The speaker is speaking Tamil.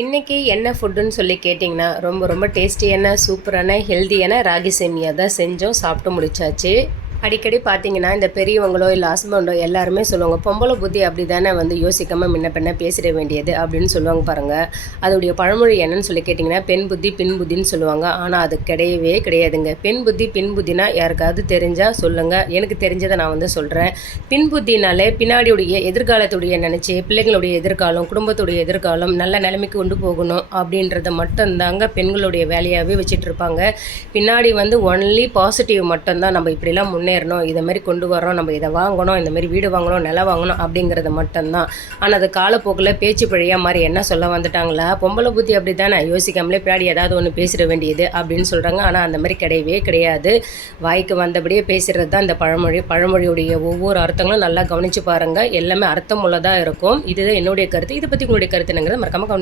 இன்றைக்கி என்ன ஃபுட்டுன்னு சொல்லி கேட்டிங்கன்னா ரொம்ப ரொம்ப டேஸ்டியான சூப்பரான ஹெல்த்தியான ராகி சேமியா தான் செஞ்சோம், சாப்பிட்டு முடிச்சாச்சு. அடிக்கடி பார்த்தீங்கன்னா இந்த பெரியவங்களோ இல்லை ஹஸ்பண்டோ எல்லாருமே சொல்லுவாங்க, பொம்பளை புத்தி அப்படி தானே வந்து யோசிக்காமல் முன்ன பின்ன பேசிட வேண்டியது அப்படின்னு சொல்லுவாங்க பாருங்கள். அதோடைய பழமொழி என்னன்னு சொல்லி கேட்டிங்கன்னா பெண் புத்தி பின் புத்தின்னு சொல்லுவாங்க. ஆனால் அது கிடையவே கிடையாதுங்க. பெண் புத்தி பின் புத்தினா யாருக்காவது தெரிஞ்சால் சொல்லுங்கள், எனக்கு தெரிஞ்சதை நான் வந்து சொல்கிறேன். பின் புத்தினாலே பின்னாடியுடைய எதிர்காலத்துடைய நினச்சி பிள்ளைங்களுடைய எதிர்காலம் குடும்பத்துடைய எதிர்காலம் நல்ல நிலைமைக்கு கொண்டு போகணும் அப்படின்றத மட்டும்தாங்க பெண்களுடைய வேலையாகவே வச்சுட்டு இருப்பாங்க. பின்னாடி வந்து ஒன்லி பாசிட்டிவ் மட்டும்தான், நம்ம இப்படிலாம் முன்னேறணும், இதை மாதிரி கொண்டு வரோம், நம்ம இதை வாங்கணும், இந்த மாதிரி வீடு வாங்கணும், நிலம் வாங்கணும் அப்படிங்கிறது மட்டும்தான். ஆனால் அது காலப்போக்கில் பேச்சு பழியாக மாதிரி என்ன சொல்ல வந்துட்டாங்களா, பொம்பளை புத்தி அப்படி தானே யோசிக்காமலே பின்னாடி ஏதாவது ஒன்று பேசிட வேண்டியது அப்படின்னு சொல்கிறாங்க. ஆனால் அந்த மாதிரி கிடையவே கிடையாது. வாய்க்கு வந்தபடியே பேசுகிறது தான் இந்த பழமொழியுடைய ஒவ்வொரு அர்த்தங்களும் நல்லா கவனித்து பாருங்கள். எல்லாமே அர்த்தமுள்ளதாக இருக்கும். இதுதான் என்னுடைய கருத்து. இதை பற்றி உங்களுடைய கருத்து என்னங்கிறத மறக்காமல்